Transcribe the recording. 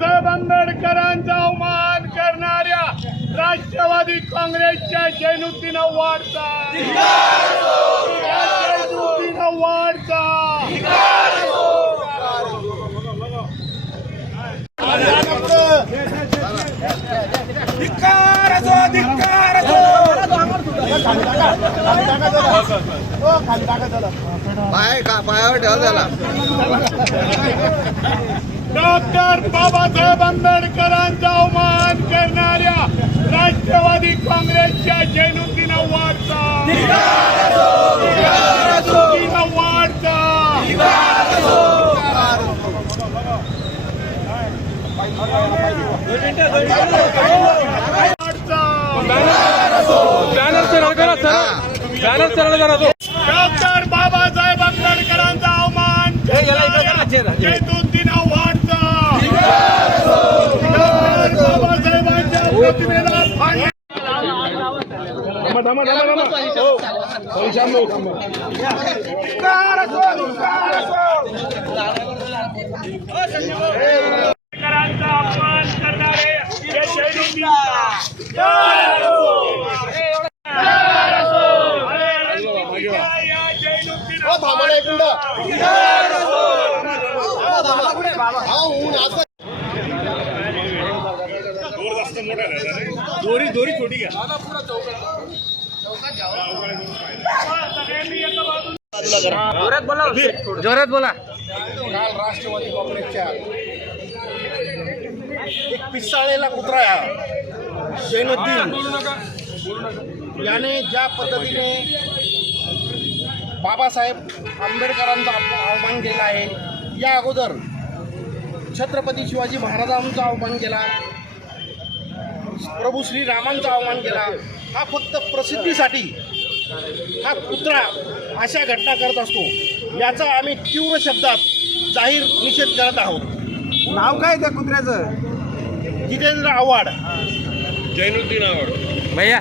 बाबासाहेब आंबेडकरांचा अवमान करणाऱ्या राष्ट्रवादी काँग्रेसच्या जैनुद्दीन वाडचा पायावर ठेवा त्याला. डॉक्टर बाबासाहेब आंबेडकरांचा अवमान करणाऱ्या राष्ट्रवादी काँग्रेसच्या जैनुद्दीन वाडचा डॉक्टर बाबासाहेब आंबेडकरांचा अवमान जैनुद्दीन वाडचा बाबासाहेबांच्या प्रतिमेला आंबेडकरांचा अपमान करणारे दोरी दोरी छोटी घ्या. जोरात बोला. काल राष्ट्रवादी काँग्रेसच्या एक पिसाळलेला कुत्रा जैनुद्दीन याने ज्या पद्धतीने बाबासाहेब आंबेडकरांचा अवमान केला आहे, या अगोदर छत्रपती शिवाजी महाराजांचा अवमान केला, प्रभू श्रीरामांचा अवमान केला. हा फक्त प्रसिद्धीसाठी हा कुत्रा अशा घटना करत असतो. याचा आम्ही तीव्र शब्दात जाहीर निषेध करत आहोत. नाव काय त्या कुत्र्याचं? जितेंद्र आव्हाड. जैनुद्दीन आव्हाड भैया.